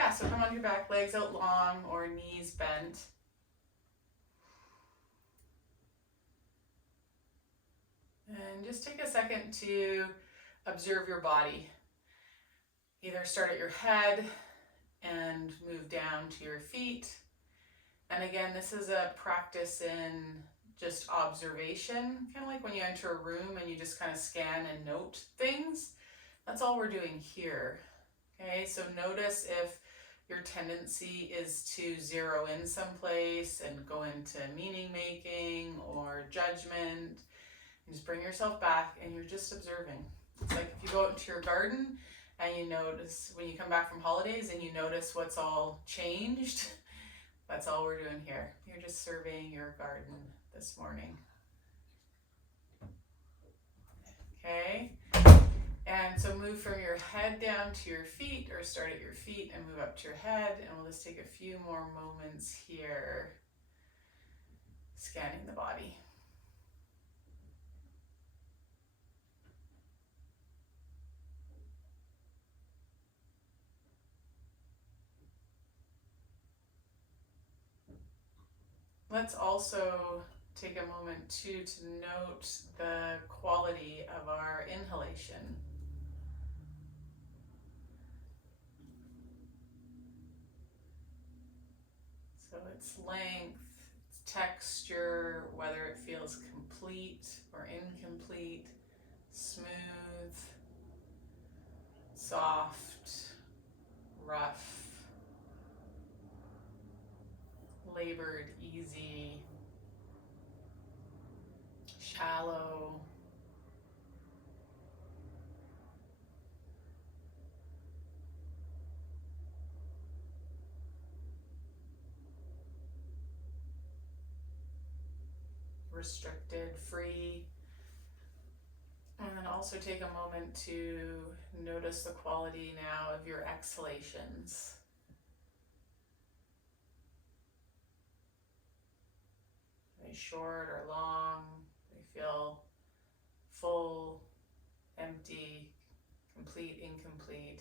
Yeah, so come on your back, legs out long or knees bent. And just take a second to observe your body. Either start at your head and move down to your feet. And again, this is a practice in just observation, kind of like when you enter a room and you just kind of scan and note things. That's all we're doing here. Okay, so notice if your tendency is to zero in someplace and go into meaning making or judgment. And just bring yourself back and you're just observing. It's like if you go out into your garden and you notice when you come back from holidays and you notice what's all changed. That's all we're doing here. You're just surveying your garden this morning. Okay? And so move from your head down to your feet, or start at your feet and move up to your head. And we'll just take a few more moments here, scanning the body. Let's also take a moment too to note the quality of our inhalation. So its length, its texture, whether it feels complete or incomplete, smooth, soft, rough, labored, easy, shallow. Restricted, free. And then also take a moment to notice the quality now of your exhalations. Are they short or long? They feel full, empty, complete, incomplete,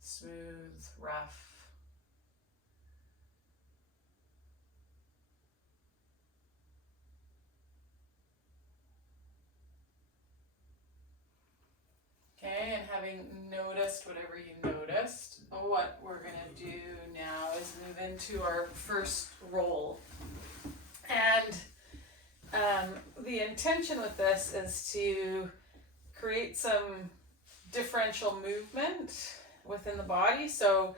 smooth, rough. Okay, and having noticed whatever you noticed, what we're going to do now is move into our first roll. And the intention with this is to create some differential movement within the body. So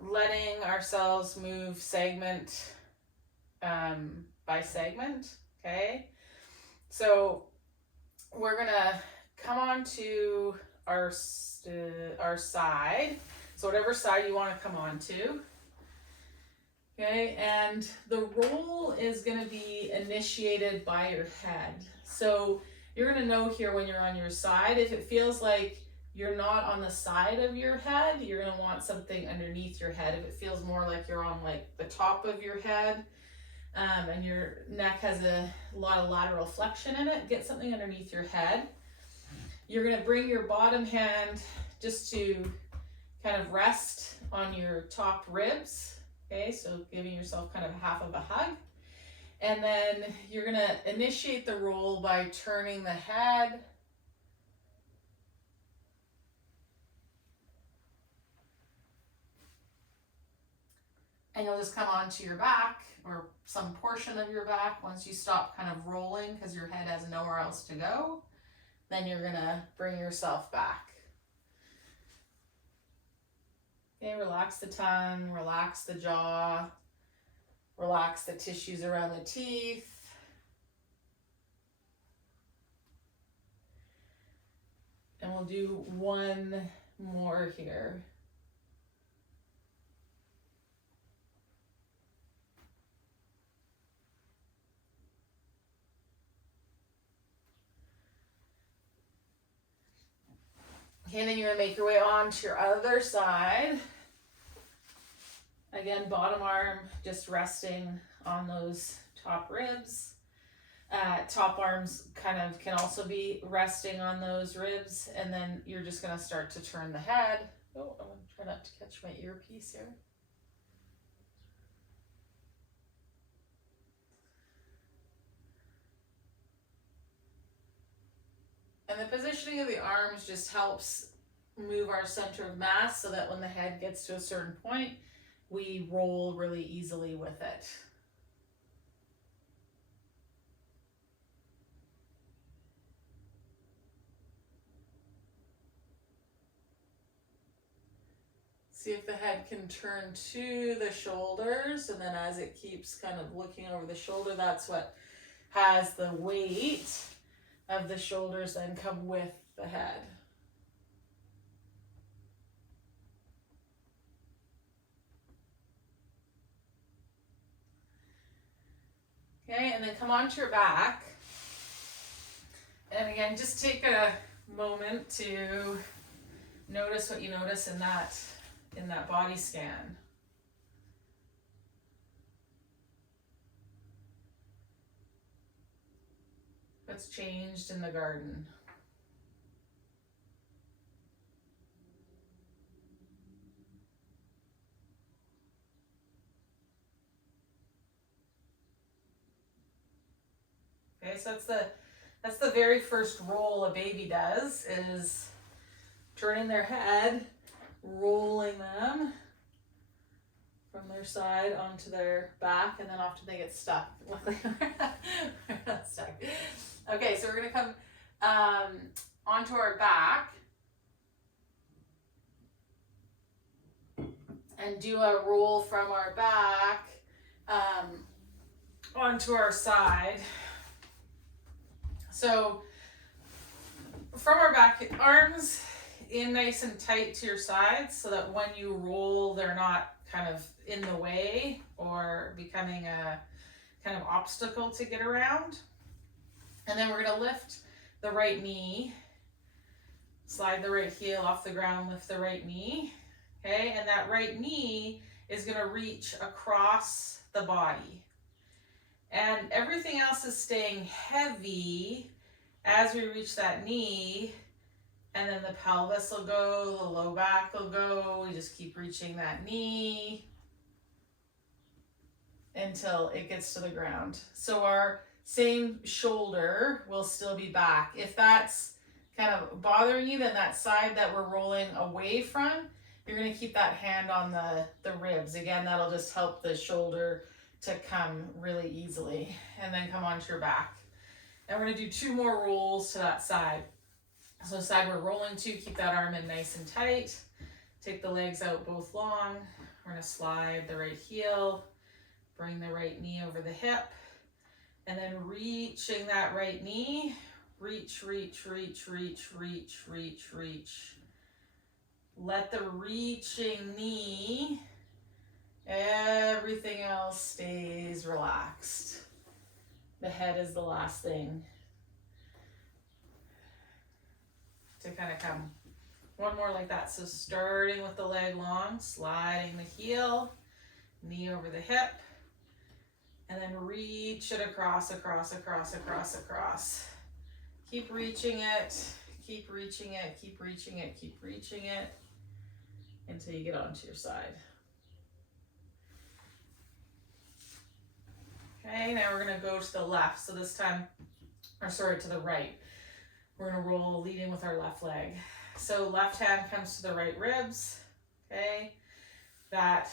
letting ourselves move segment by segment, okay? So we're going to come on to our side, so whatever side you want to come on to. Okay, and the roll is going to be initiated by your head. So you're going to know here when you're on your side, if it feels like you're not on the side of your head, you're going to want something underneath your head. If it feels more like you're on like the top of your head, and your neck has a lot of lateral flexion in it, get something underneath your head. You're going to bring your bottom hand just to kind of rest on your top ribs. Okay, so giving yourself kind of half of a hug. And then you're going to initiate the roll by turning the head. And you'll just come onto your back or some portion of your back once you stop kind of rolling because your head has nowhere else to go. Then you're going to bring yourself back. Okay, relax the tongue, relax the jaw, relax the tissues around the teeth. And we'll do one more here. Okay, then you're going to make your way on to your other side. Again, bottom arm just resting on those top ribs. Top arms kind of can also be resting on those ribs. And then you're just going to start to turn the head. Oh, I'm going to try not to catch my earpiece here. And the positioning of the arms just helps move our center of mass so that when the head gets to a certain point, we roll really easily with it. See if the head can turn to the shoulders, and then as it keeps kind of looking over the shoulder, that's what has the weight of the shoulders then come with the head. Okay, and then come onto your back. And again, just take a moment to notice what you notice in that body scan. What's changed in the garden? Okay, so that's the very first roll a baby does, is turning their head, rolling them from their side onto their back, and then often they get stuck. Luckily, we're not stuck. Okay, so we're gonna come onto our back and do a roll from our back onto our side. So from our back, arms in nice and tight to your sides so that when you roll, they're not kind of in the way or becoming a kind of obstacle to get around. And then we're going to lift the right knee, slide the right heel off the ground, lift the right knee. Okay, and that right knee is going to reach across the body. And everything else is staying heavy as we reach that knee, and then the pelvis will go, the low back will go. We just keep reaching that knee until it gets to the ground. So our same shoulder will still be back. If that's kind of bothering you, then that side that we're rolling away from, you're going to keep that hand on the ribs. Again, that'll just help the shoulder to come really easily. And then come onto your back. And we're going to do 2 more rolls to that side. So the side we're rolling to, keep that arm in nice and tight. Take the legs out both long. We're going to slide the right heel, bring the right knee over the hip, and then reaching that right knee, reach, reach, reach, reach, reach, reach, reach. Let the reaching knee, everything else stays relaxed. The head is the last thing to kind of come. 1 more like that. So starting with the leg long, sliding the heel, knee over the hip, and then reach it across, across, across, across, across. Keep reaching it, keep reaching it, keep reaching it, keep reaching it until you get onto your side. Okay, now we're going to go to the left. So this time, to the right. We're going to roll leading with our left leg. So left hand comes to the right ribs. Okay, that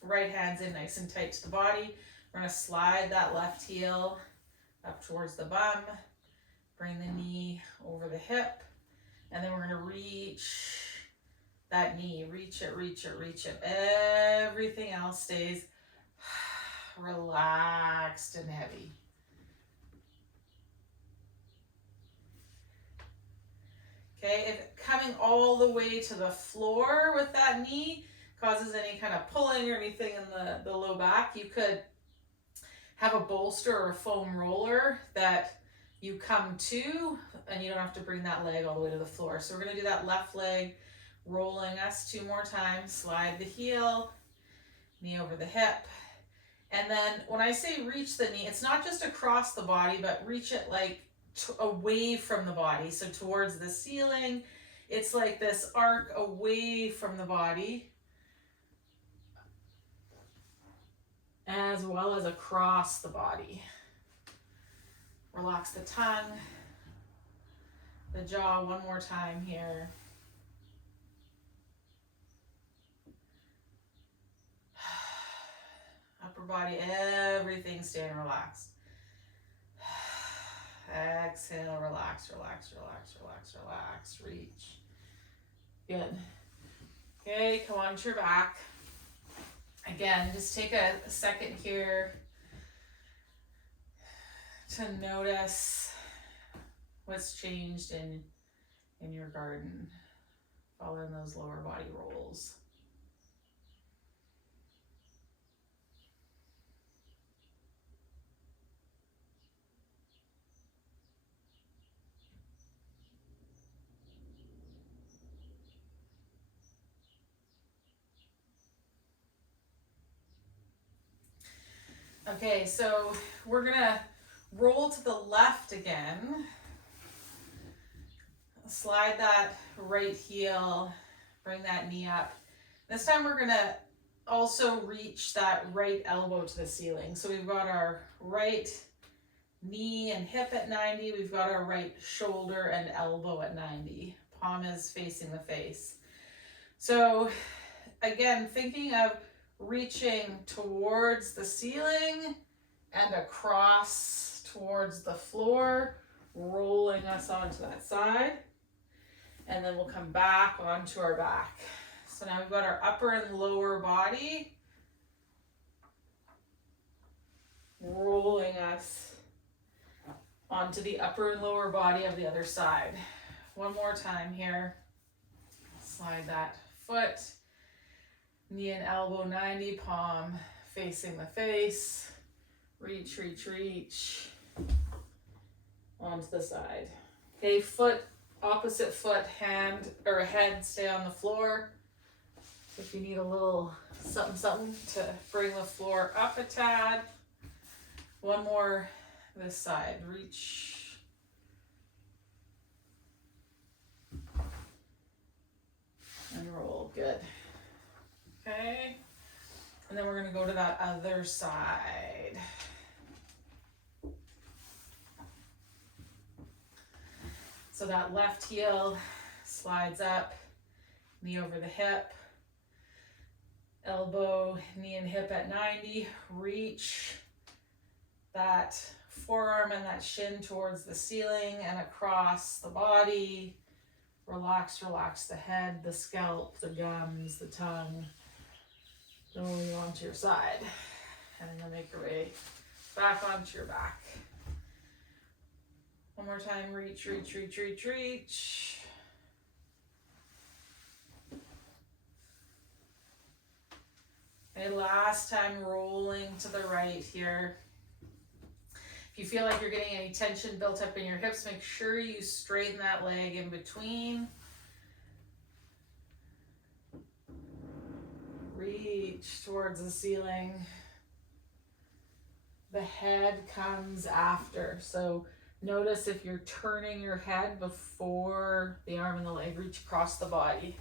right hand's in nice and tight to the body. We're going to slide that left heel up towards the bum. Bring the knee over the hip. And then we're going to reach that knee. Reach it, reach it, reach it. Everything else stays relaxed and heavy. Okay, if coming all the way to the floor with that knee causes any kind of pulling or anything in the low back, you could have a bolster or a foam roller that you come to, and you don't have to bring that leg all the way to the floor. So we're going to do that left leg, rolling us 2 more times. Slide the heel, knee over the hip. And then when I say reach the knee, it's not just across the body, but reach it like away from the body. So towards the ceiling. It's like this arc away from the body, as well as across the body. Relax the tongue, the jaw one more time here. Upper body, everything staying relaxed. Exhale, relax, relax, relax, relax, relax, reach. Good. Okay, come on to your back. Again, just take a second here to notice what's changed in your garden, following those lower body rolls. Okay, so we're gonna roll to the left again. Slide that right heel, bring that knee up. This time we're gonna also reach that right elbow to the ceiling. So we've got our right knee and hip at 90. We've got our right shoulder and elbow at 90. Palm is facing the face. So again, thinking of reaching towards the ceiling and across towards the floor, rolling us onto that side. And then we'll come back onto our back. So now we've got our upper and lower body rolling us onto the upper and lower body of the other side. One more time here. Slide that foot, knee and elbow 90, palm facing the face. Reach, reach, reach onto the side. Okay, foot, opposite foot, hand or head stay on the floor. If you need a little something to bring the floor up a tad. One more this side. Reach. And roll. Good. Okay. And then we're going to go to that other side. So that left heel slides up, knee over the hip, elbow, knee and hip at 90, reach that forearm and that shin towards the ceiling and across the body. Relax, relax the head, the scalp, the gums, the tongue. Rolling onto your side. And then make your way back onto your back. One more time, reach, reach, reach, reach, reach. Okay, last time rolling to the right here. If you feel like you're getting any tension built up in your hips, make sure you straighten that leg in between. Reach towards the ceiling. The head comes after. So notice if you're turning your head before the arm and the leg reach across the body.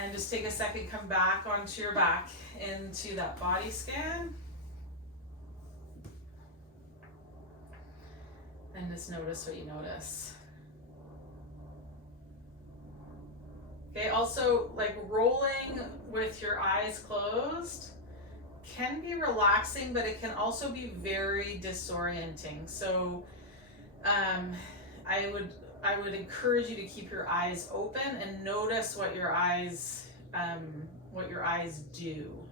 And just take a second, come back onto your back into that body scan. And just notice what you notice. Okay, also like rolling with your eyes closed can be relaxing, but it can also be very disorienting. So I would encourage you to keep your eyes open and notice what your eyes do.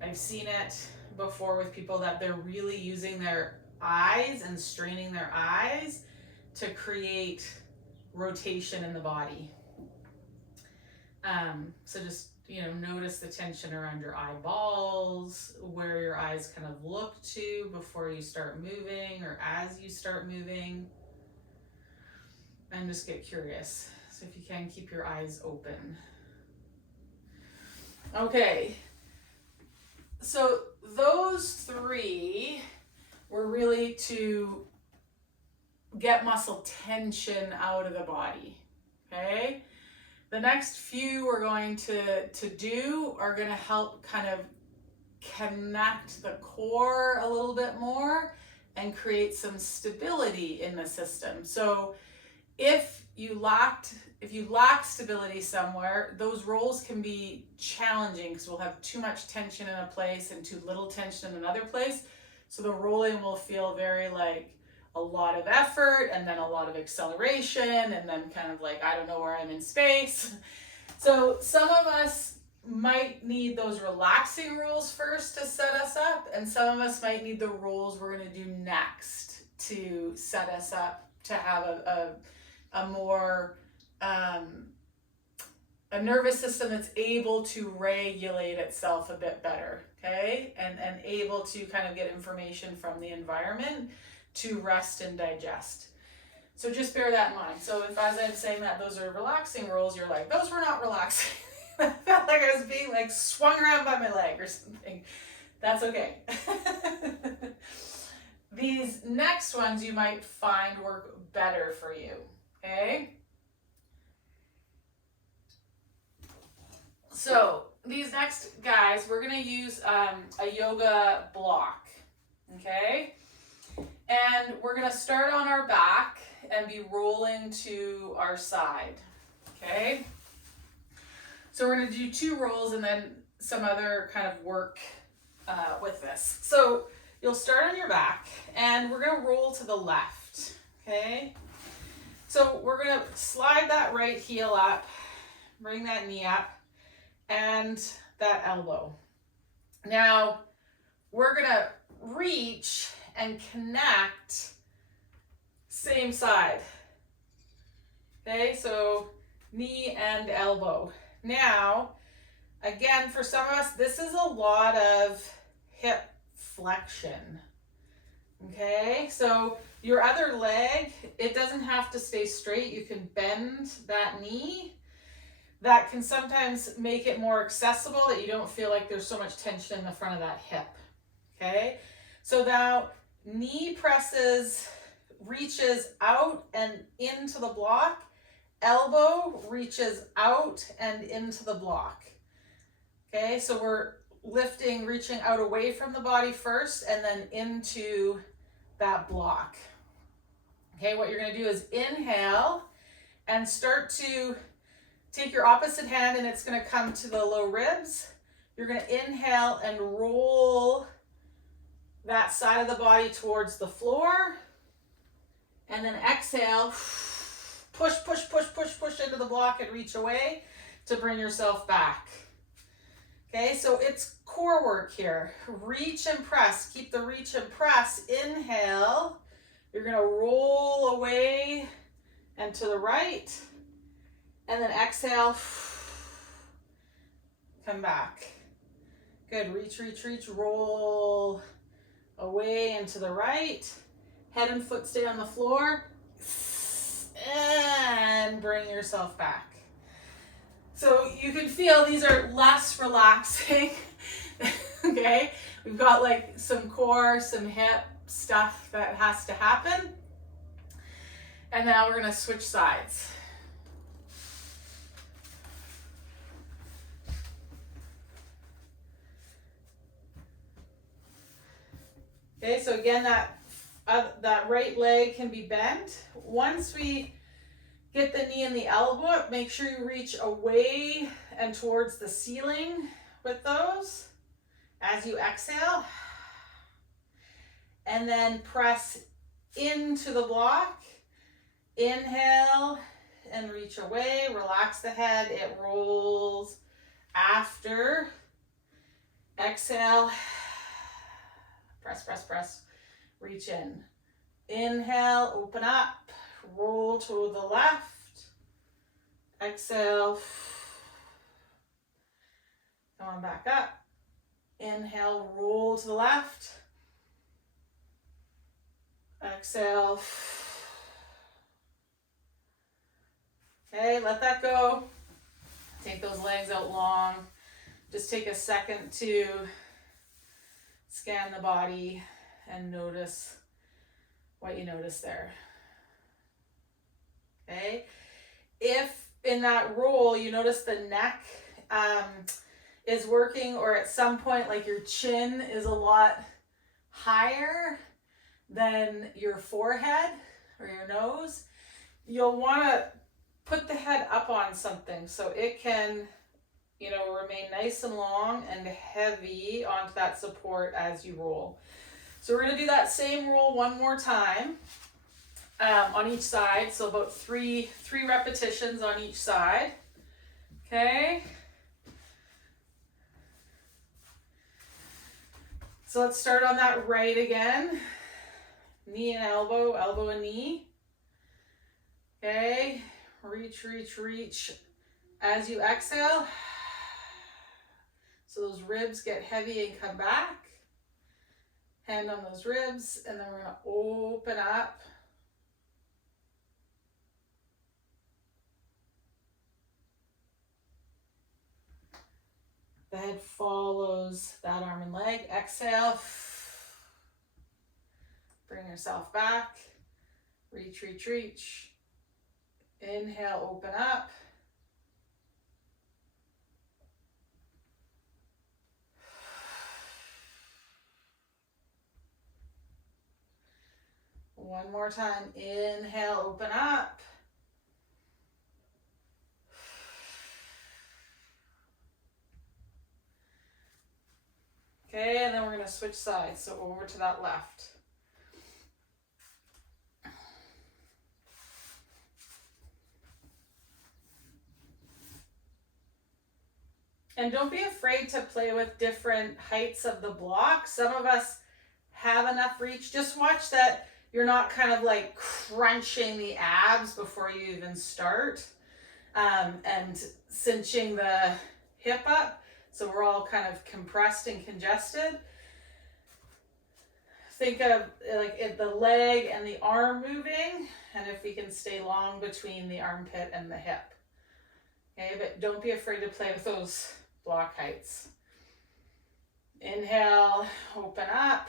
I've seen it before with people that they're really using their eyes and straining their eyes to create rotation in the body. So just, notice the tension around your eyeballs, where your eyes kind of look to before you start moving or as you start moving. And just get curious. So if you can, keep your eyes open. Okay. So those three were really to get muscle tension out of the body, okay? The next few we're going to do are going to help kind of connect the core a little bit more and create some stability in the system. So if you lack stability somewhere, those rolls can be challenging because we'll have too much tension in a place and too little tension in another place. So the rolling will feel very like a lot of effort and then a lot of acceleration and then kind of like, I don't know where I'm in space. So some of us might need those relaxing rolls first to set us up, and some of us might need the rolls we're going to do next to set us up to have a more a nervous system that's able to regulate itself a bit better, okay, and able to kind of get information from the environment to rest and digest. So just bear that in mind. So if as I'm saying that those are relaxing rolls, you're like, those were not relaxing. I felt like I was being like swung around by my leg or something. That's okay. These next ones you might find work better for you, okay? So these next guys, we're gonna use a yoga block, okay? And we're gonna start on our back and be rolling to our side, okay? So we're gonna do 2 rolls and then some other kind of work with this. So you'll start on your back and we're gonna roll to the left, okay? So we're gonna slide that right heel up, bring that knee up, and that elbow. Now we're gonna reach and connect same side. Okay, so knee and elbow. Now, again, for some of us, this is a lot of hip flexion. Okay, so your other leg, it doesn't have to stay straight. You can bend that knee. That can sometimes make it more accessible, that you don't feel like there's so much tension in the front of that hip. Okay, so now knee presses, reaches out and into the block. Elbow reaches out and into the block. Okay, so we're lifting, reaching out away from the body first and then into that block. Okay, what you're going to do is inhale and start to take your opposite hand and it's going to come to the low ribs. You're going to inhale and roll that side of the body towards the floor. And then exhale, push, push, push, push, push into the block and reach away to bring yourself back. Okay, so it's core work here. Reach and press. Keep the reach and press. Inhale. You're going to roll away and to the right. And then exhale. Come back. Good. Reach, reach, reach. Roll away and to the right. Head and foot stay on the floor. And bring yourself back. So you can feel these are less relaxing. Okay, we've got like some core, some hip stuff that has to happen. And now we're going to switch sides. Okay, so again, that right leg can be bent. Once we get the knee and the elbow up, make sure you reach away and towards the ceiling with those as you exhale. And then press into the block. Inhale and reach away. Relax the head. It rolls after. Exhale. Press, press, press. Reach in. Inhale, open up. Roll to the left. Exhale. Come on back up. Inhale, roll to the left. Exhale. Okay, let that go. Take those legs out long. Just take a second to scan the body and notice what you notice there. Okay. If in that roll you notice the neck is working, or at some point like your chin is a lot higher than your forehead or your nose, you'll want to put the head up on something so it can, you know, remain nice and long and heavy onto that support as you roll. So we're going to do that same roll one more time on each side. So about three repetitions on each side. Okay. So let's start on that right again. Knee and elbow, elbow and knee. Okay. Reach, reach, reach. As you exhale, so those ribs get heavy and come back. Hand on those ribs, and then we're going to open up. The head follows that arm and leg. Exhale. Bring yourself back. Reach, reach, reach. Inhale, open up. One more time. Inhale, open up. Okay, and then we're going to switch sides. So over to that left. And don't be afraid to play with different heights of the block. Some of us have enough reach. Just watch that you're not kind of like crunching the abs before you even start, and cinching the hip up. So we're all kind of compressed and congested. Think of like the leg and the arm moving, and if we can stay long between the armpit and the hip. Okay, but don't be afraid to play with those block heights. Inhale, open up.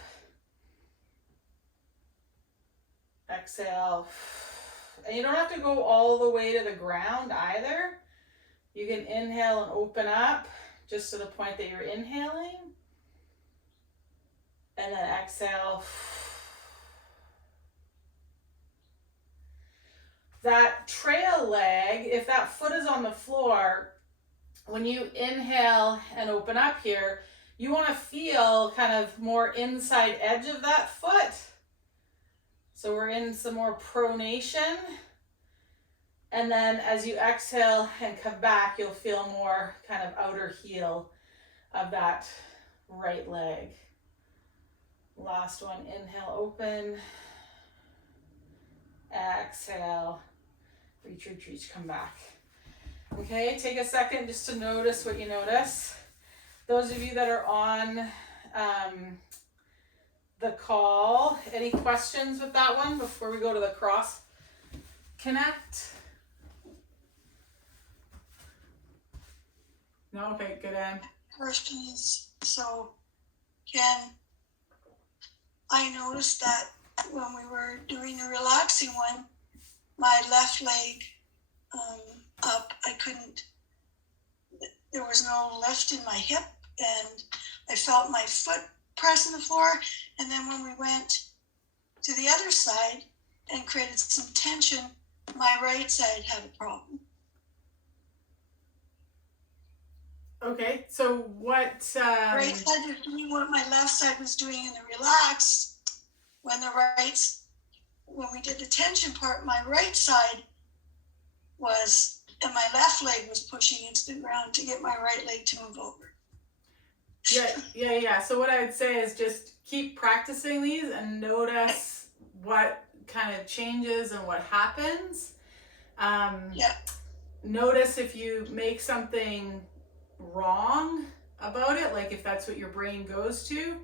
Exhale. And you don't have to go all the way to the ground either. You can inhale and open up just to the point that you're inhaling. And then exhale. That trail leg, if that foot is on the floor, when you inhale and open up here, you want to feel kind of more inside edge of that foot. So we're in some more pronation. And then as you exhale and come back, you'll feel more kind of outer heel of that right leg. Last one, inhale, open. Exhale, reach, reach, reach, come back. Okay, take a second just to notice what you notice. Those of you that are on the call, any questions with that one before we go to the cross connect? No? Okay, good, Ann. Question is, so Jen, I noticed that when we were doing the relaxing one, my left leg up, I couldn't, there was no lift in my hip, and I felt my foot press on the floor. And then when we went to the other side and created some tension, my right side had a problem. Okay, so what? Right side was doing what my left side was doing in the relax. When we did the tension part, my right side was, and my left leg was pushing into the ground to get my right leg to move over. Yeah. So what I would say is just keep practicing these and notice what kind of changes and what happens. Notice if you make something wrong about it, like if that's what your brain goes to.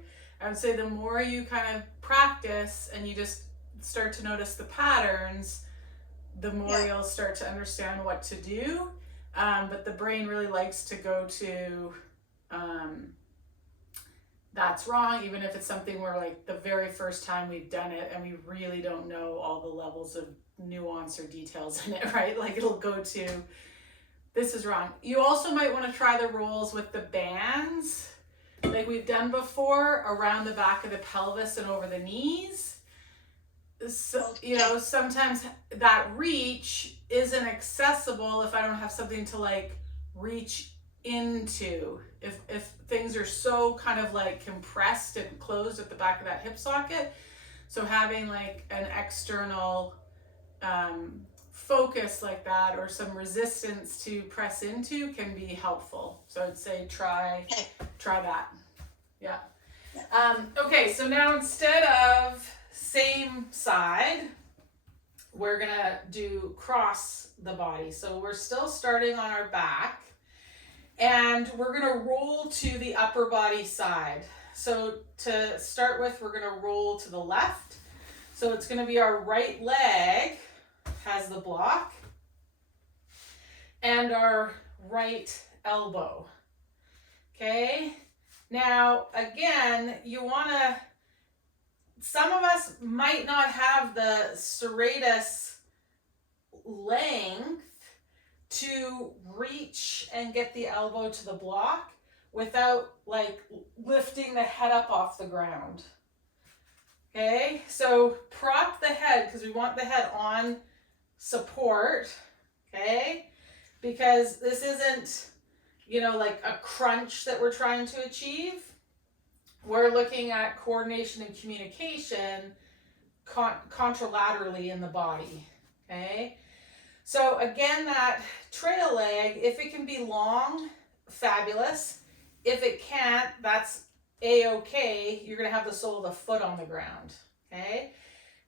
I would say the more you kind of practice and you just start to notice the patterns, the more you'll start to understand what to do. But the brain really likes to go to that's wrong, even if it's something where like the very first time we've done it and we really don't know all the levels of nuance or details in it, right? Like it'll go to, this is wrong. You also might want to try the rolls with the bands like we've done before around the back of the pelvis and over the knees. So, you know, sometimes that reach isn't accessible if I don't have something to like reach into. If things are so kind of like compressed and closed at the back of that hip socket, so having like an external focus like that or some resistance to press into can be helpful. So I'd say try that. Yeah. Okay, so now instead of same side, we're gonna do cross the body. So we're still starting on our back and we're gonna roll to the upper body side. So to start with, we're gonna roll to the left. So it's gonna be our right leg has the block and our right elbow. Okay, now again, you wanna, some of us might not have the serratus length to reach and get the elbow to the block without like lifting the head up off the ground. Okay, so prop the head because we want the head on support, okay? Because this isn't, you know, like a crunch that we're trying to achieve. We're looking at coordination and communication contralaterally in the body, okay? So again, that trail leg, if it can be long, fabulous. If it can't, that's a-okay. You're gonna have the sole of the foot on the ground, okay?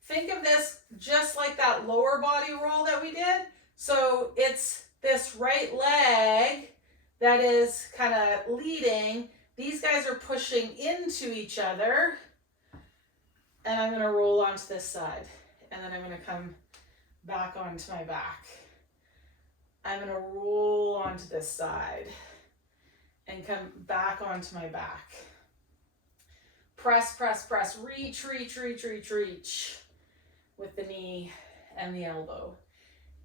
Think of this just like that lower body roll that we did. So it's this right leg that is kind of leading. These guys are pushing into each other. And I'm gonna roll onto this side. And then I'm gonna come back onto my back. I'm gonna roll onto this side and come back onto my back. Press, press, press, reach, reach, reach, reach, reach with the knee and the elbow.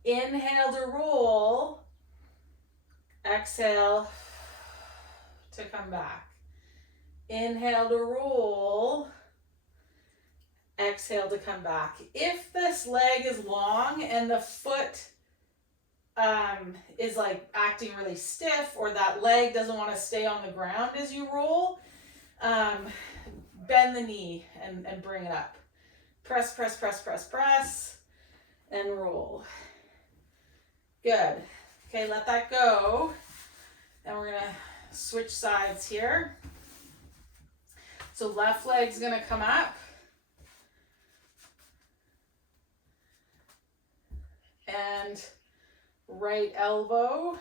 Inhale to roll. Exhale to come back. Inhale to roll. Exhale to come back. If this leg is long and the foot is like acting really stiff, or that leg doesn't want to stay on the ground as you roll, bend the knee and bring it up. Press, press, press, press, press, and roll. Good. Okay, let that go. And we're gonna switch sides here. So left leg's gonna come up. And right elbow.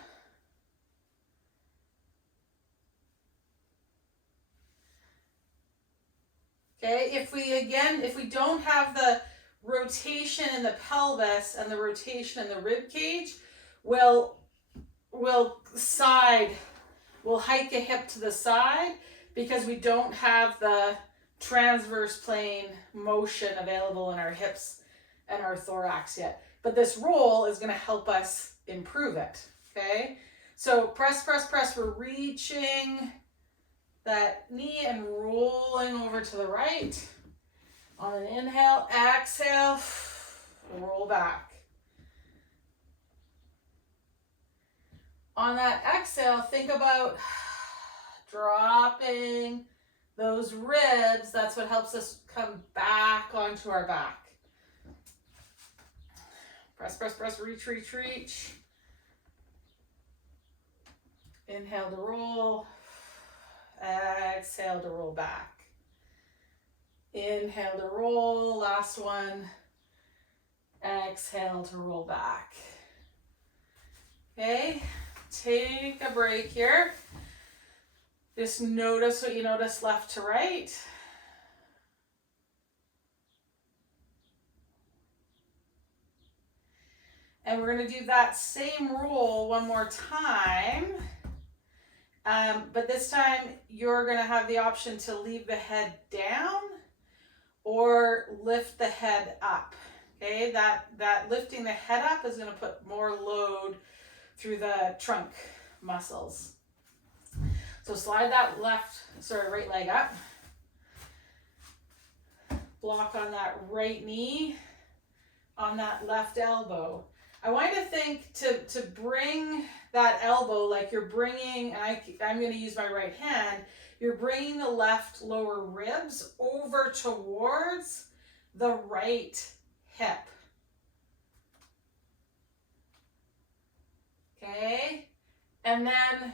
Okay, if we don't have the rotation in the pelvis and the rotation in the rib cage, we'll hike a hip to the side because we don't have the transverse plane motion available in our hips and our thorax yet. But this roll is going to help us improve it, okay? So press, press, press. We're reaching that knee and rolling over to the right. On an inhale, exhale, roll back. On that exhale, think about dropping those ribs. That's what helps us come back onto our back. Press, press, press, reach, reach, reach. Inhale to roll. Exhale to roll back. Inhale to roll. Last one. Exhale to roll back. Okay, take a break here. Just notice what you notice left to right. And we're going to do that same roll one more time. But this time you're gonna have the option to leave the head down or lift the head up. Okay, that lifting the head up is gonna put more load through the trunk muscles. So slide that right leg up. Block on that right knee, on that left elbow. I want you to think to bring that elbow like you're bringing, and I'm going to use my right hand, you're bringing the left lower ribs over towards the right hip. Okay? And then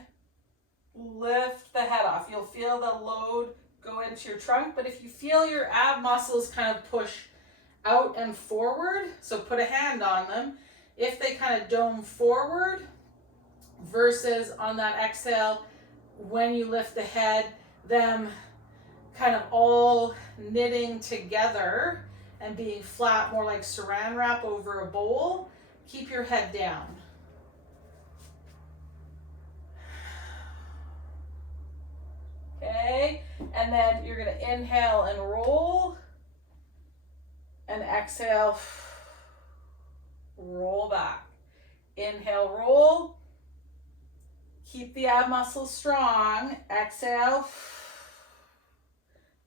lift the head off. You'll feel the load go into your trunk, but if you feel your ab muscles kind of push out and forward, so put a hand on them. If they kind of dome forward versus on that exhale, when you lift the head, them kind of all knitting together and being flat, more like saran wrap over a bowl, keep your head down. Okay, and then you're going to inhale and roll, and exhale, roll back. Inhale, roll. Keep the ab muscles strong. Exhale,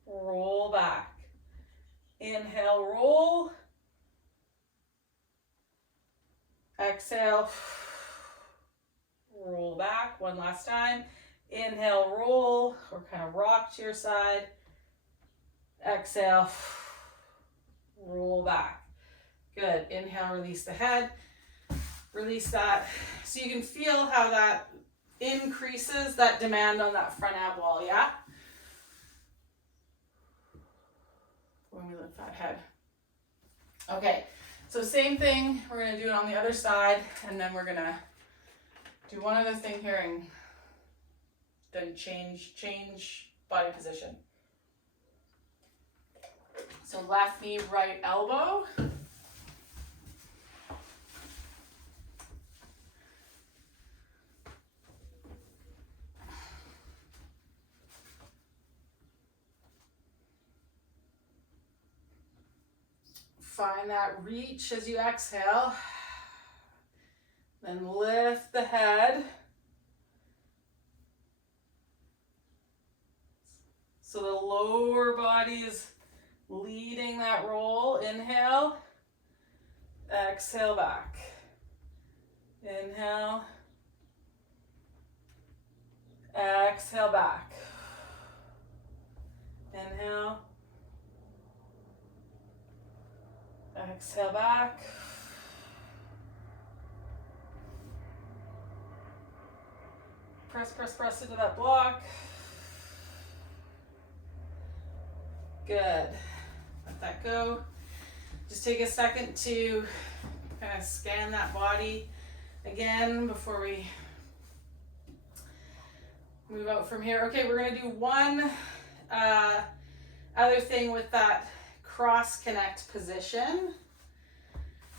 roll back. Inhale, roll. Exhale, roll back. One last time. Inhale, roll, or kind of rock to your side. Exhale, roll back. Good. Inhale, release the head. Release that. So you can feel how that increases that demand on that front ab wall, yeah? When we lift that head. Okay, so same thing. We're going to do it on the other side, and then we're going to do one other thing here and then change body position. So left knee, right elbow. Find that reach as you exhale. Then lift the head. So the lower body is leading that roll. Inhale. Exhale back. Inhale. Exhale back. Inhale. Exhale back. Press into that block. Good. Let that go. Just take a second to kind of scan that body again before we move out from here. Okay, we're going to do one other thing with that cross connect position.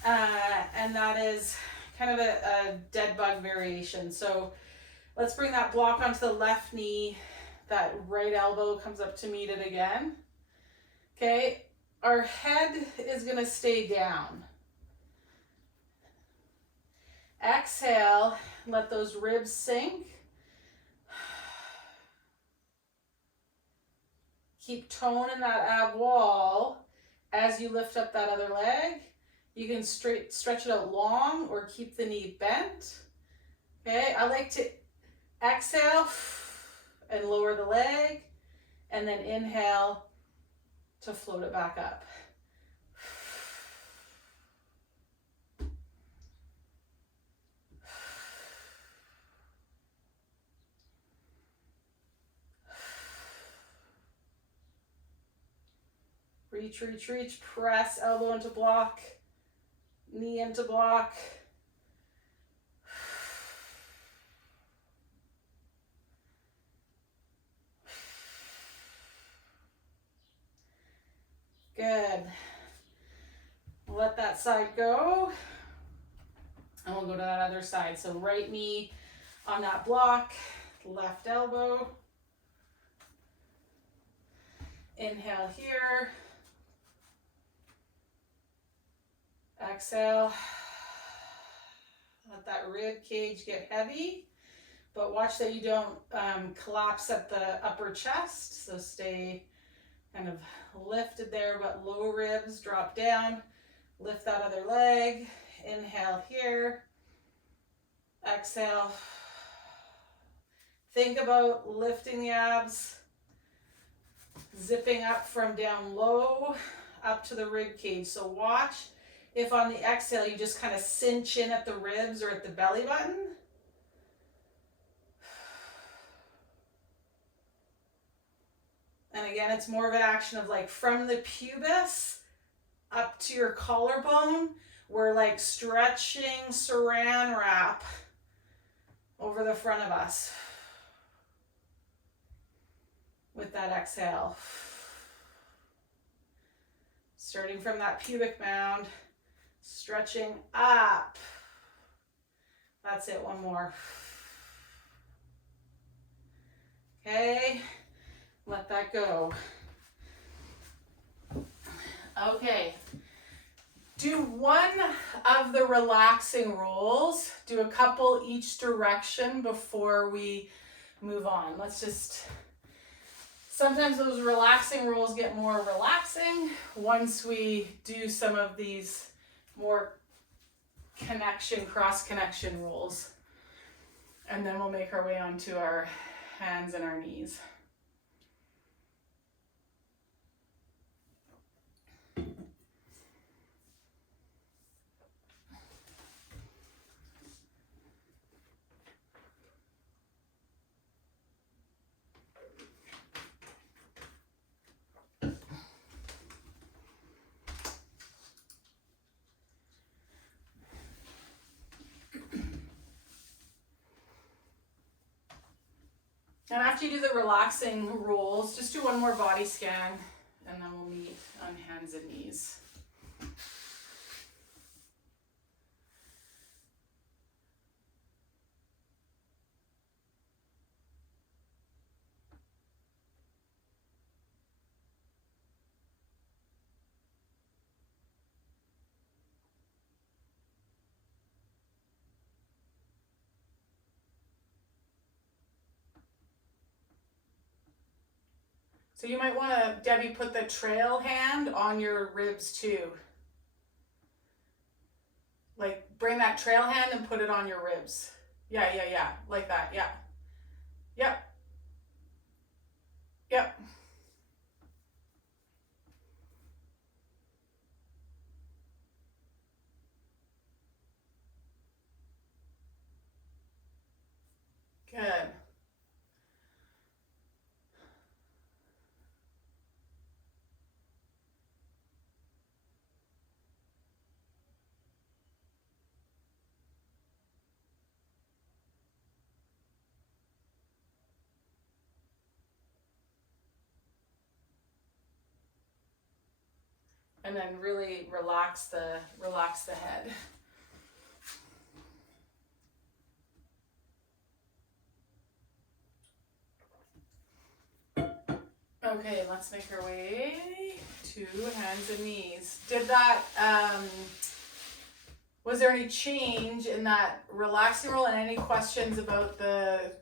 And that is kind of a dead bug variation. So let's bring that block onto the left knee. That right elbow comes up to meet it again. Okay, our head is going to stay down. Exhale, let those ribs sink. Keep tone in that ab wall as you lift up that other leg. You can stretch it out long or keep the knee bent. Okay, I like to exhale and lower the leg, and then inhale to float it back up. Reach, reach, reach. Press elbow into block, knee into block. Good. Let that side go. And we'll go to that other side. So right knee on that block, left elbow. Inhale here. Exhale. Let that rib cage get heavy, but watch that you don't collapse at the upper chest. So stay kind of lifted there, but low ribs drop down. Lift that other leg. Inhale here. Exhale. Think about lifting the abs, zipping up from down low up to the rib cage. So watch if on the exhale you just kind of cinch in at the ribs or at the belly button. And again, it's more of an action of like from the pubis up to your collarbone. We're like stretching saran wrap over the front of us with that exhale. Starting from that pubic mound, stretching up. That's it, one more. Okay, let that go. Okay, do one of the relaxing rolls. Do a couple each direction before we move on. Let's just, sometimes those relaxing rolls get more relaxing once we do some of these more connection, cross connection rolls. And then we'll make our way onto our hands and our knees. And after you do the relaxing rolls, just do one more body scan and then we'll meet on hands and knees. So you might want to, Debbie, put the trail hand on your ribs too. Like bring that trail hand and put it on your ribs. Yeah, like that, yeah. Yep. Yep. Good. And then really relax the head. Okay, let's make our way to hands and knees. Did that, was there any change in that relaxing roll and any questions about the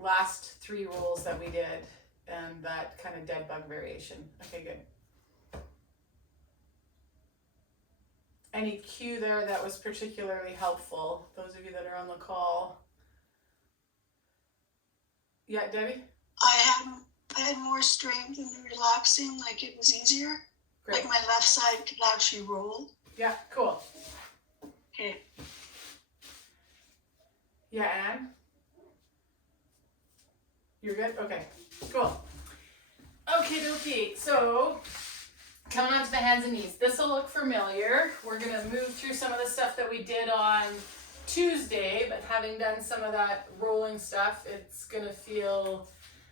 last 3 rolls that we did and that kind of dead bug variation? Okay, good. Any cue there that was particularly helpful? Those of you that are on the call. Yeah, Debbie? I had more strength in the relaxing, like it was easier. Great. Like my left side could actually roll. Yeah, cool. Okay. Yeah, Anne? You're good? Okay, cool. Okay, so coming on to the hands and knees. This will look familiar. We're gonna move through some of the stuff that we did on Tuesday, but having done some of that rolling stuff, it's gonna feel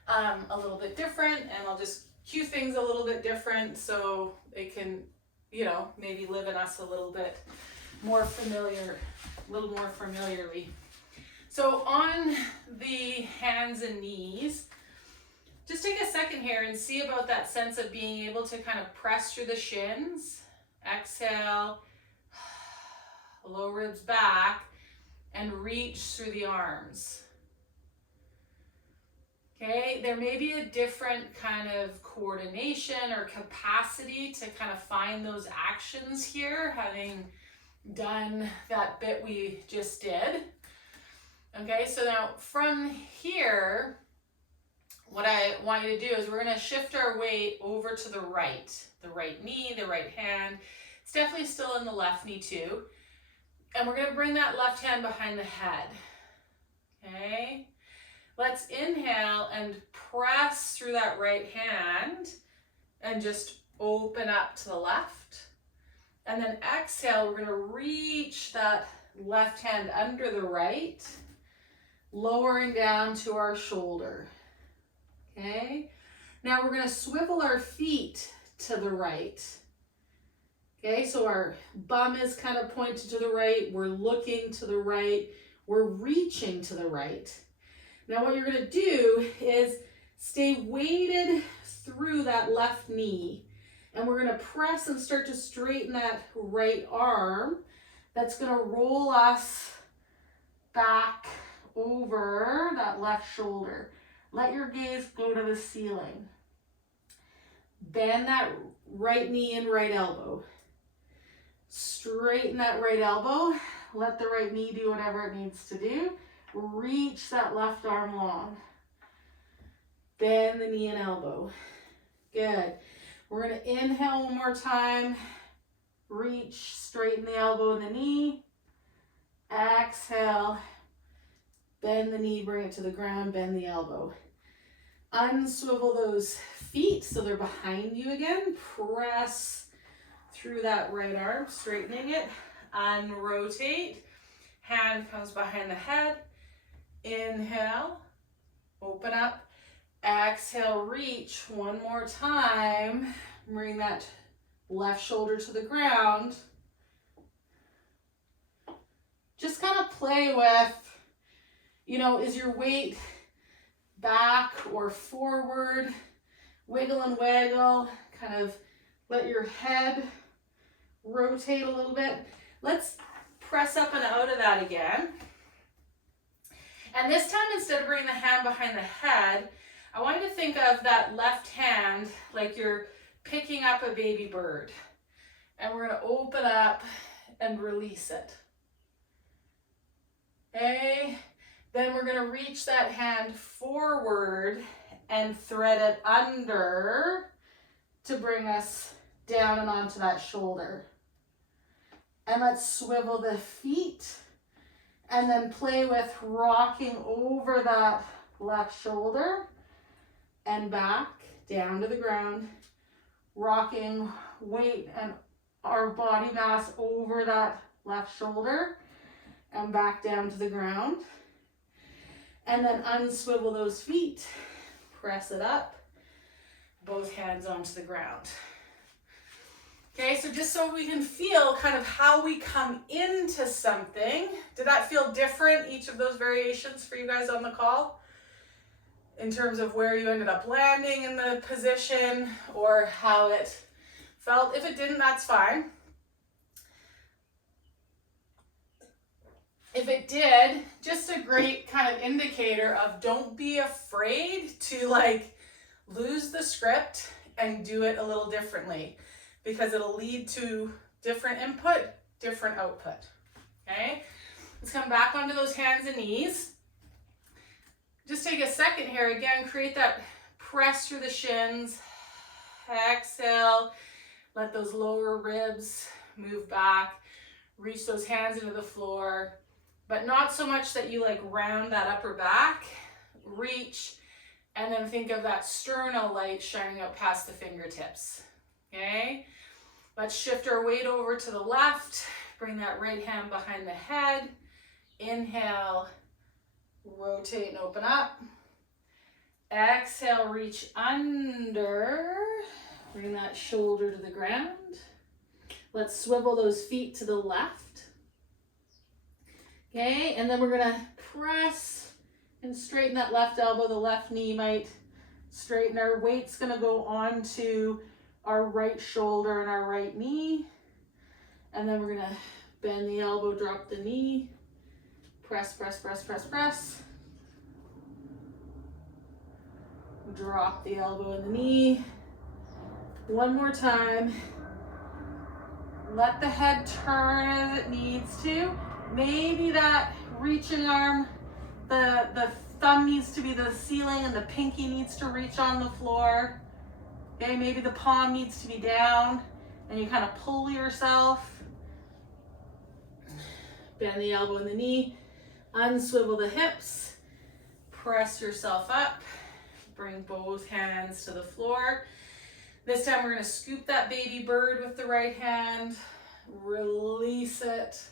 a little bit different, and I'll just cue things a little bit different so it can, you know, maybe live in us a little more familiarly. So on the hands and knees, just take a second here and see about that sense of being able to kind of press through the shins. Exhale, low ribs back, and reach through the arms. Okay, there may be a different kind of coordination or capacity to kind of find those actions here, having done that bit we just did. Okay, so now from here, what I want you to do is we're going to shift our weight over to the right knee, the right hand. It's definitely still in the left knee too. And we're going to bring that left hand behind the head. Okay. Let's inhale and press through that right hand and just open up to the left. And then exhale, we're going to reach that left hand under the right, lowering down to our shoulder. Okay. Now we're going to swivel our feet to the right. Okay, so our bum is kind of pointed to the right. We're looking to the right. We're reaching to the right. Now what you're going to do is stay weighted through that left knee. And we're going to press and start to straighten that right arm. That's going to roll us back over that left shoulder. Let your gaze go to the ceiling. Bend that right knee and right elbow. Straighten that right elbow. Let the right knee do whatever it needs to do. Reach that left arm long. Bend the knee and elbow. Good. We're going to inhale one more time. Reach, straighten the elbow and the knee. Exhale. Bend the knee, bring it to the ground, bend the elbow. Unswivel those feet so they're behind you again. Press through that right arm, straightening it. Unrotate. Hand comes behind the head. Inhale. Open up. Exhale, reach one more time. Bring that left shoulder to the ground. Just kind of play with, is your weight back or forward? Wiggle and waggle. Kind of let your head rotate a little bit. Let's press up and out of that again. And this time, instead of bringing the hand behind the head, I want you to think of that left hand like you're picking up a baby bird. And we're going to open up and release it. Okay. Then we're going to reach that hand forward and thread it under to bring us down and onto that shoulder. And let's swivel the feet and then play with rocking over that left shoulder and back down to the ground, rocking weight and our body mass over that left shoulder and back down to the ground. And then unswivel those feet, press it up, both hands onto the ground. Okay, so just so we can feel kind of how we come into something. Did that feel different, each of those variations for you guys on the call? In terms of where you ended up landing in the position or how it felt? If it didn't, that's fine. If it did, just a great kind of indicator of don't be afraid to lose the script and do it a little differently, because it'll lead to different input, different output. Okay, let's come back onto those hands and knees. Just take a second here, again, create that press through the shins. Exhale, let those lower ribs move back, reach those hands into the floor, but not so much that you round that upper back. Reach, and then think of that sternal light shining out past the fingertips. Okay, let's shift our weight over to the left. Bring that right hand behind the head. Inhale, rotate and open up. Exhale, reach under. Bring that shoulder to the ground. Let's swivel those feet to the left. Okay, and then we're gonna press and straighten that left elbow. The left knee might straighten. Our weight's gonna go onto our right shoulder and our right knee. And then we're gonna bend the elbow, drop the knee, press, press, press, press, press. Drop the elbow and the knee. One more time. Let the head turn as it needs to. Maybe that reaching arm, the thumb needs to be the ceiling and the pinky needs to reach on the floor. Okay, maybe the palm needs to be down and you kind of pull yourself. Bend the elbow and the knee. Unswivel the hips. Press yourself up. Bring both hands to the floor. This time we're going to scoop that baby bird with the right hand. Release it.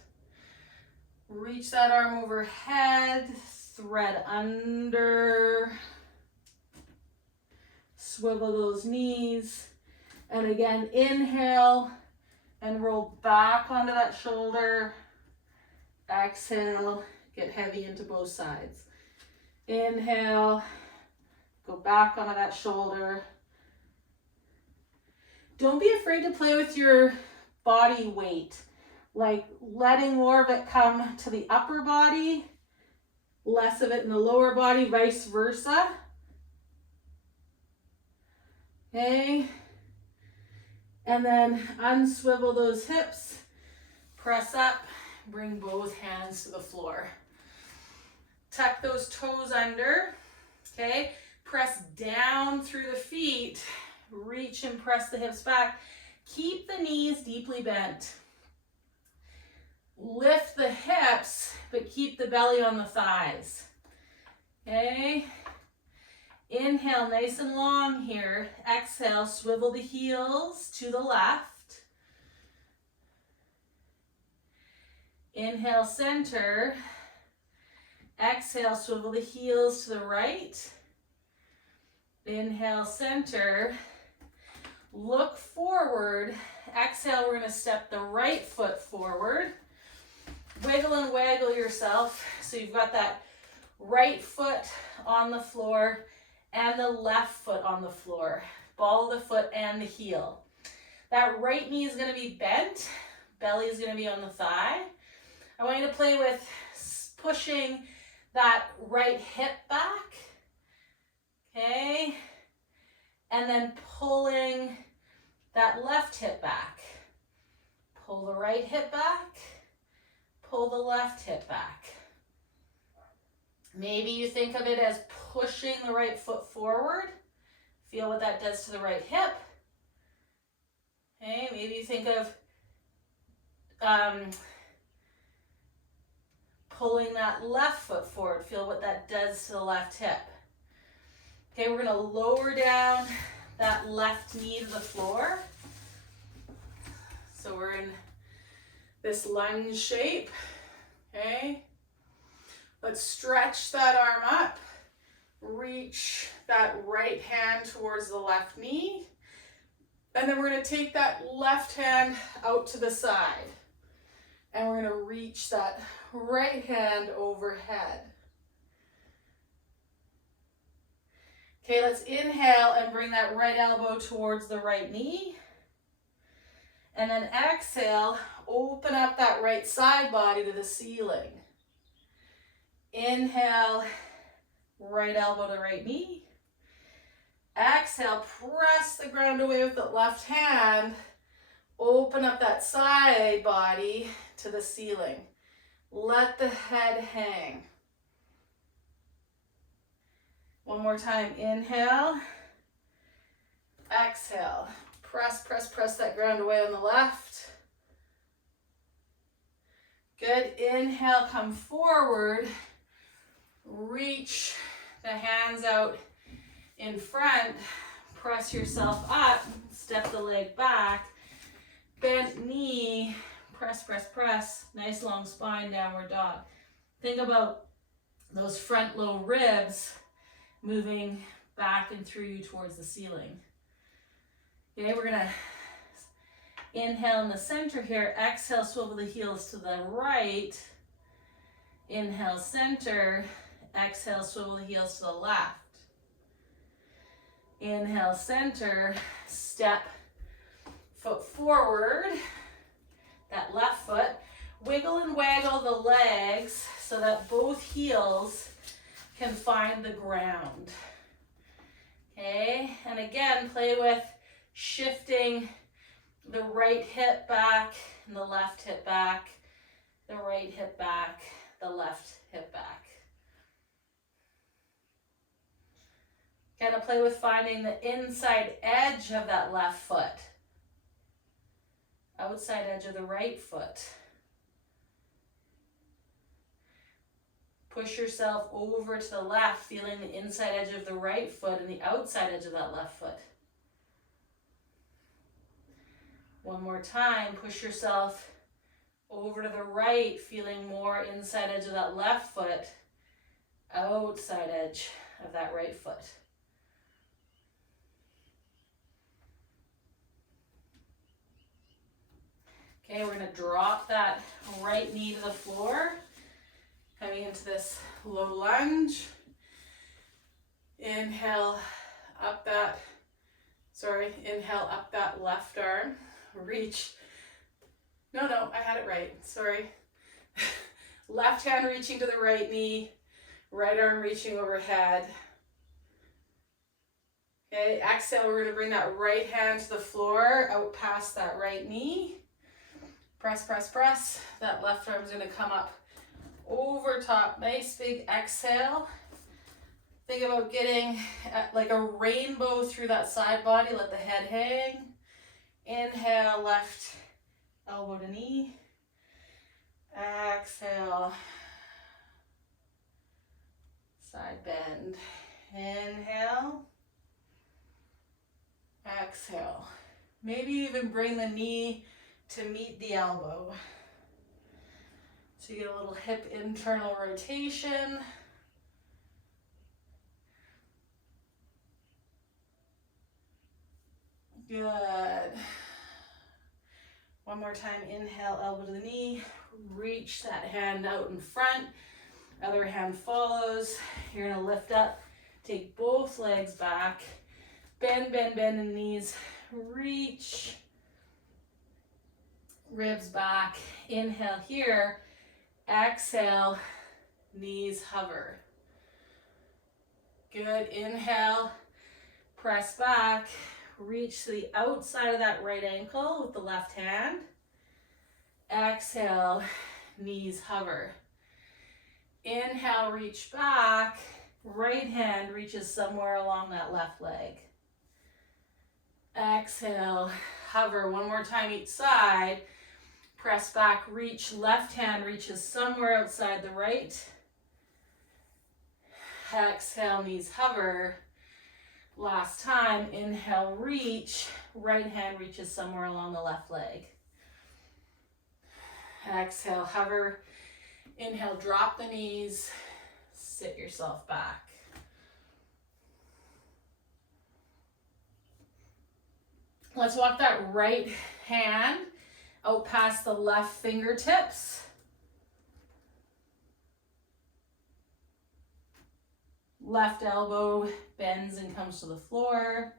Reach that arm overhead. Thread under. Swivel those knees. And again, inhale and roll back onto that shoulder. Exhale, get heavy into both sides. Inhale, go back onto that shoulder. Don't be afraid to play with your body weight, like letting more of it come to the upper body, less of it in the lower body, vice versa. Okay, and then unswivel those hips, press up, bring both hands to the floor. Tuck those toes under, okay? Press down through the feet, reach and press the hips back. Keep the knees deeply bent. Lift the hips, but keep the belly on the thighs, okay? Inhale, nice and long here. Exhale, swivel the heels to the left. Inhale, center. Exhale, swivel the heels to the right. Inhale, center. Look forward. Exhale, we're going to step the right foot forward. Wiggle and waggle yourself so you've got that right foot on the floor and the left foot on the floor. Ball of the foot and the heel. That right knee is going to be bent. Belly is going to be on the thigh. I want you to play with pushing that right hip back, okay? And then pulling that left hip back. Pull the right hip back, pull the left hip back. Maybe you think of it as pushing the right foot forward. Feel what that does to the right hip. Okay, maybe you think of pulling that left foot forward. Feel what that does to the left hip. Okay, we're going to lower down that left knee to the floor. So we're in this lunge shape. Okay. Let's stretch that arm up. Reach that right hand towards the left knee. And then we're going to take that left hand out to the side. And we're going to reach that right hand overhead. Okay, let's inhale and bring that right elbow towards the right knee. And then exhale, open up that right side body to the ceiling. Inhale, right elbow to right knee. Exhale, press the ground away with the left hand. Open up that side body to the ceiling. Let the head hang. One more time, inhale. Exhale, press, press, press that ground away on the left. Good, inhale, come forward. Reach the hands out in front. Press yourself up, step the leg back. Bent knee, press, press, press. Nice long spine, downward dog. Think about those front low ribs moving back and through you towards the ceiling. Okay, we're gonna inhale in the center here. Exhale, swivel the heels to the right. Inhale, center. Exhale, swivel the heels to the left. Inhale, center. Step foot forward. That left foot. Wiggle and waggle the legs so that both heels can find the ground. Okay, and again, play with shifting the right hip back and the left hip back, the right hip back, the left hip back. Kind of play with finding the inside edge of that left foot, outside edge of the right foot. Push yourself over to the left, feeling the inside edge of the right foot and the outside edge of that left foot. One more time, push yourself over to the right, feeling more inside edge of that left foot, outside edge of that right foot. Okay, we're gonna drop that right knee to the floor, coming into this low lunge. Inhale up that left arm. Reach. No, I had it right. Sorry. Left hand reaching to the right knee, right arm reaching overhead. Okay, exhale, we're going to bring that right hand to the floor, out past that right knee. Press, press, press. That left arm is going to come up over top. Nice big exhale. Think about getting like a rainbow through that side body. Let the head hang. Inhale, left elbow to knee. Exhale. Side bend. Inhale. Exhale. Maybe even bring the knee to meet the elbow. So you get a little hip internal rotation. Good. One more time, inhale, elbow to the knee. Reach that hand out in front. Other hand follows. You're gonna lift up, take both legs back. Bend, bend, bend in the knees. Reach. Ribs back. Inhale here. Exhale, knees hover. Good, inhale, press back. Reach to the outside of that right ankle with the left hand. Exhale, knees hover. Inhale, reach back. Right hand reaches somewhere along that left leg. Exhale, hover. One more time each side. Press back, reach. Left hand reaches somewhere outside the right. Exhale, knees hover. Last time, inhale, reach. Right hand reaches somewhere along the left leg. Exhale, hover. Inhale, drop the knees. Sit yourself back. Let's walk that right hand out past the left fingertips. Left elbow bends and comes to the floor.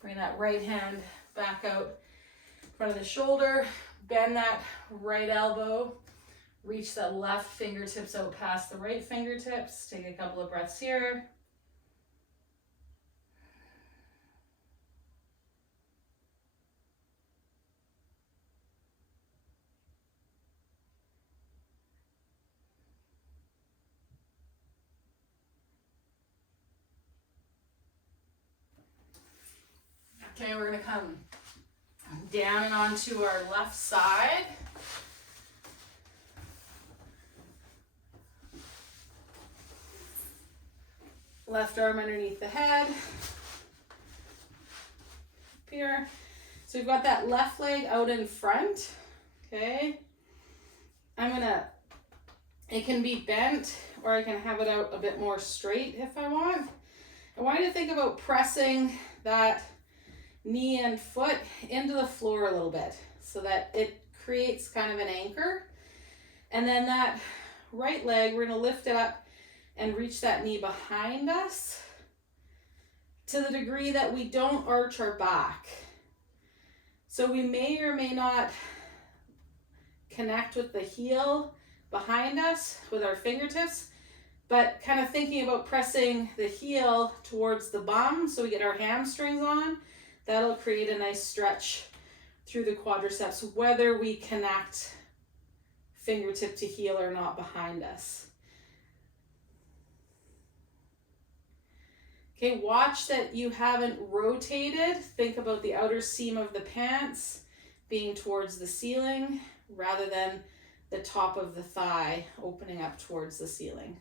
Bring that right hand back out in front of the shoulder. Bend that right elbow. Reach that left fingertips out past the right fingertips. Take a couple of breaths here. Okay, we're gonna come down and onto our left side. Left arm underneath the head. Up here. So we've got that left leg out in front. Okay. It can be bent or I can have it out a bit more straight if I want. I want you to think about pressing that knee and foot into the floor a little bit so that it creates kind of an anchor. And then that right leg, we're going to lift it up and reach that knee behind us to the degree that we don't arch our back. So we may or may not connect with the heel behind us with our fingertips, but kind of thinking about pressing the heel towards the bum so we get our hamstrings on, that'll create a nice stretch through the quadriceps, whether we connect fingertip to heel or not behind us. Okay, watch that you haven't rotated. Think about the outer seam of the pants being towards the ceiling rather than the top of the thigh opening up towards the ceiling.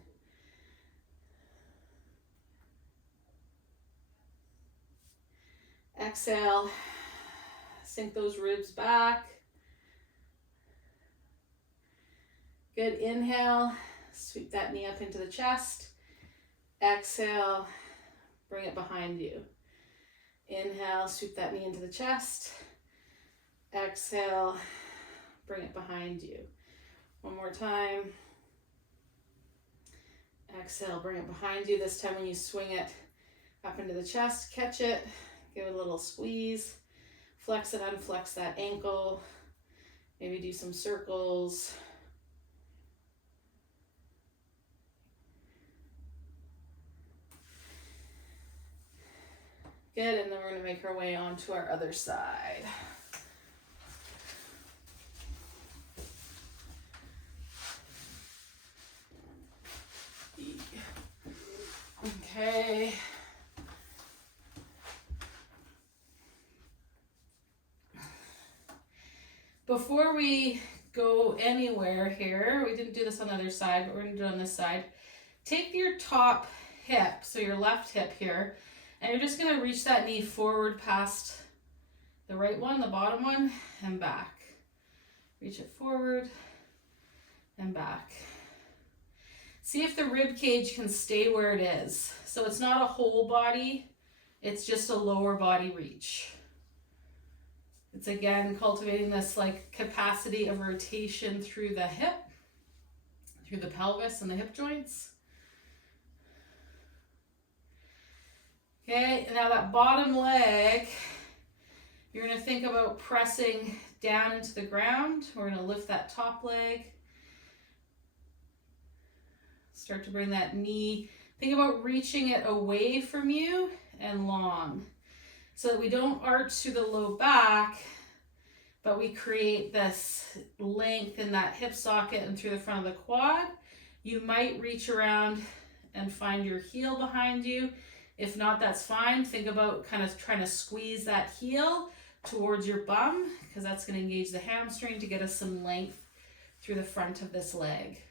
Exhale, sink those ribs back. Good, inhale, sweep that knee up into the chest. Exhale, bring it behind you. Inhale, sweep that knee into the chest. Exhale, bring it behind you. One more time. Exhale, bring it behind you. This time when you swing it up into the chest, catch it, give it a little squeeze. Flex and unflex that ankle. Maybe do some circles. Good, and then we're going to make our way onto our other side. Okay. Before we go anywhere here, we didn't do this on the other side, but we're going to do it on this side. Take your top hip, so your left hip here, and you're just going to reach that knee forward past the right one, the bottom one, and back. Reach it forward and back. See if the rib cage can stay where it is. So it's not a whole body, it's just a lower body reach. It's again cultivating this like capacity of rotation through the hip, through the pelvis and the hip joints. Okay, now that bottom leg, you're going to think about pressing down into the ground. We're going to lift that top leg. Start to bring that knee. Think about reaching it away from you and long so that we don't arch through the low back, but we create this length in that hip socket and through the front of the quad. You might reach around and find your heel behind you. If not, that's fine. Think about kind of trying to squeeze that heel towards your bum because that's going to engage the hamstring to get us some length through the front of this leg.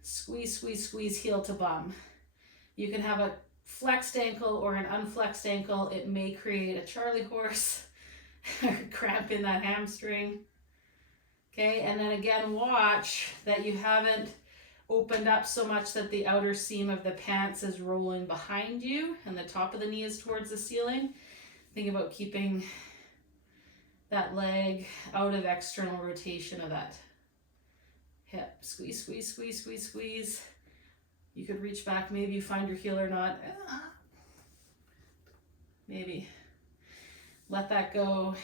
Squeeze, squeeze, squeeze, heel to bum. You can have a flexed ankle or an unflexed ankle. It may create a Charlie horse or cramp in that hamstring. Okay, and then again, watch that you haven't opened up so much that the outer seam of the pants is rolling behind you and the top of the knee is towards the ceiling. Think about keeping that leg out of external rotation of that hip. Squeeze, squeeze, squeeze, squeeze, squeeze. You could reach back, maybe you find your heel or not. Maybe. Let that go.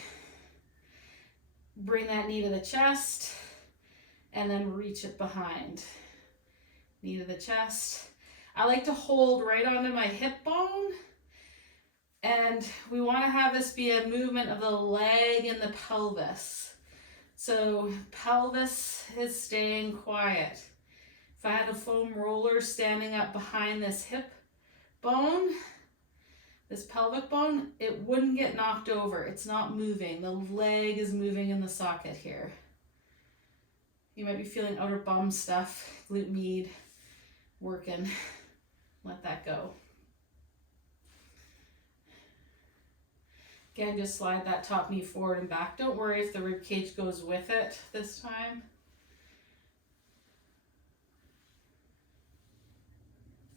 Bring that knee to the chest and then reach it behind. Knee to the chest. I like to hold right onto my hip bone, and we want to have this be a movement of the leg and the pelvis. So pelvis is staying quiet. If I had a foam roller standing up behind this hip bone, this pelvic bone, it wouldn't get knocked over. It's not moving. The leg is moving in the socket here. You might be feeling outer bum stuff, glute med, working. Let that go. Again, just slide that top knee forward and back. Don't worry if the rib cage goes with it this time.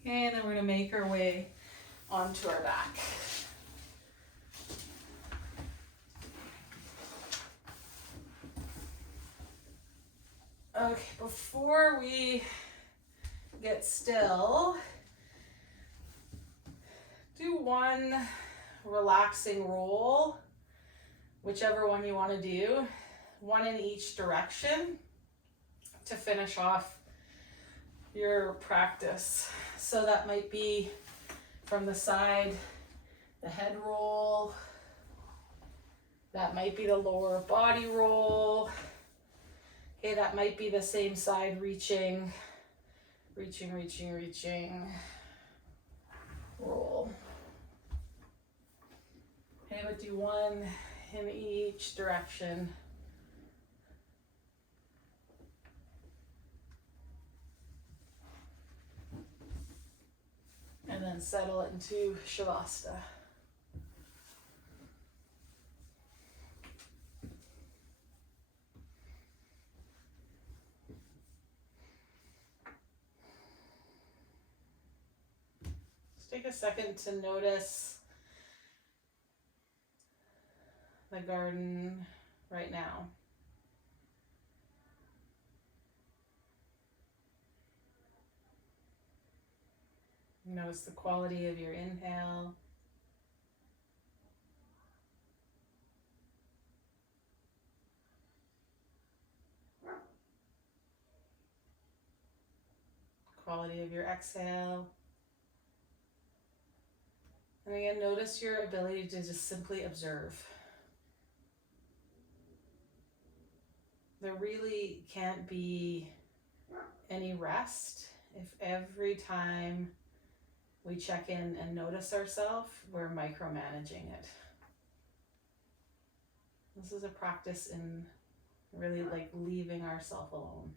Okay, and then we're going to make our way onto our back. Okay, before we get still, do one relaxing roll, whichever one you want to do, one in each direction to finish off your practice. So that might be from the side, the head roll, that might be the lower body roll. Okay, that might be the same side, reaching, roll. Okay, but do one in each direction. And then settle it into Shavasana. Just take a second to notice the garden right now. Notice the quality of your inhale. Quality of your exhale. And again, notice your ability to just simply observe. There really can't be any rest if every time we check in and notice ourselves, we're micromanaging it. This is a practice in really like leaving ourselves alone.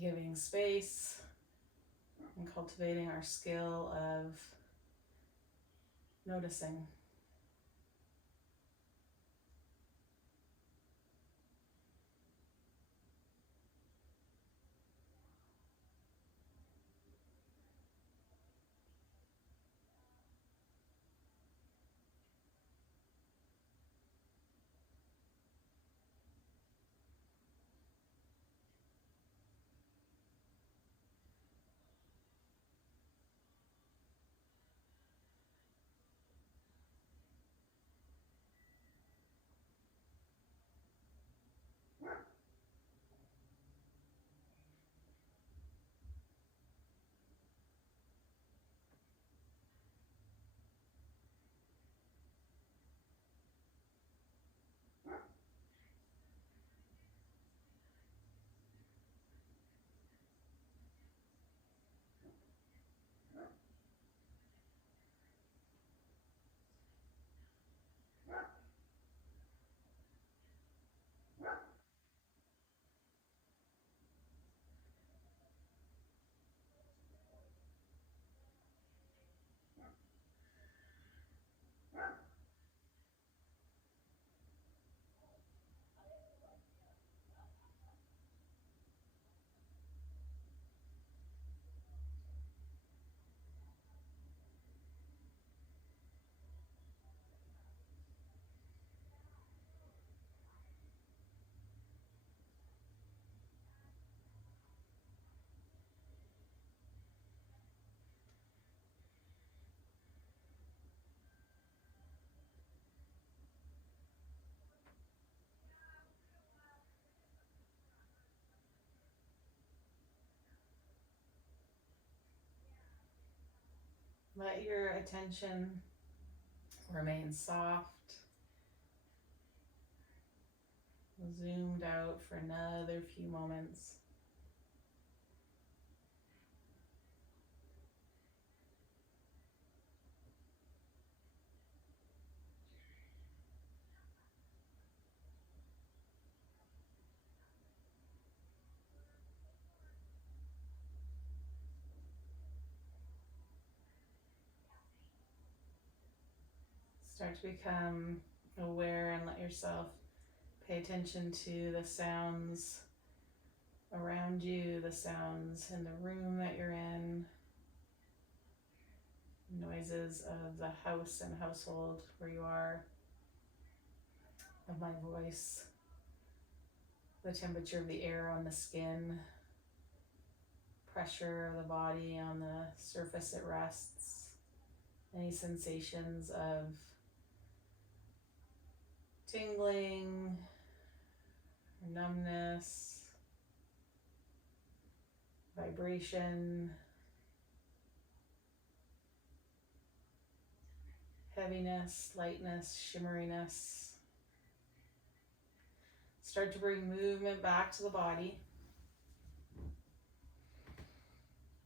Giving space and cultivating our skill of noticing. Let your attention remain soft, zoomed out for another few moments. Start to become aware and let yourself pay attention to the sounds around you, the sounds in the room that you're in, noises of the house and household where you are, of my voice, the temperature of the air on the skin, pressure of the body on the surface it rests, any sensations of tingling or numbness, vibration, heaviness, lightness, shimmeriness. Start to bring movement back to the body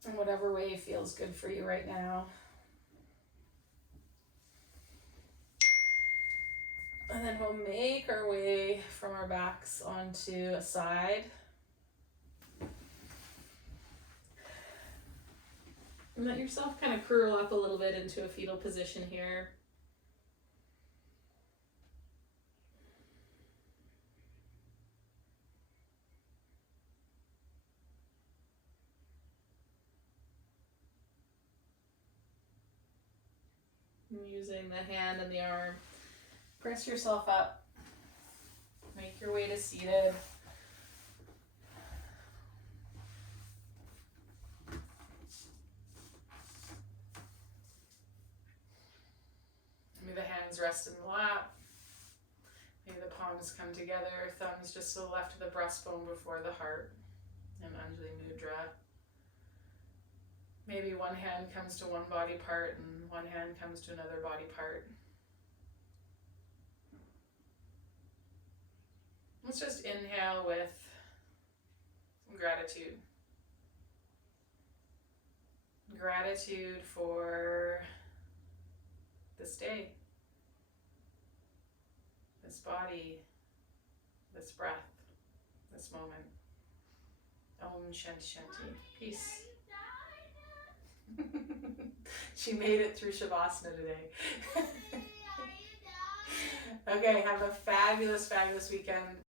in whatever way feels good for you right now. And then we'll make our way from our backs onto a side. And let yourself kind of curl up a little bit into a fetal position here. And using the hand and the arm, press yourself up. Make your way to seated. Maybe the hands rest in the lap. Maybe the palms come together, thumbs just to the left of the breastbone before the heart, and Anjali Mudra. Maybe one hand comes to one body part and one hand comes to another body part. Let's just inhale with some gratitude. Gratitude for this day, this body, this breath, this moment. Om Shanti Shanti. Peace. She made it through Shavasana today. Okay, have a fabulous, fabulous weekend.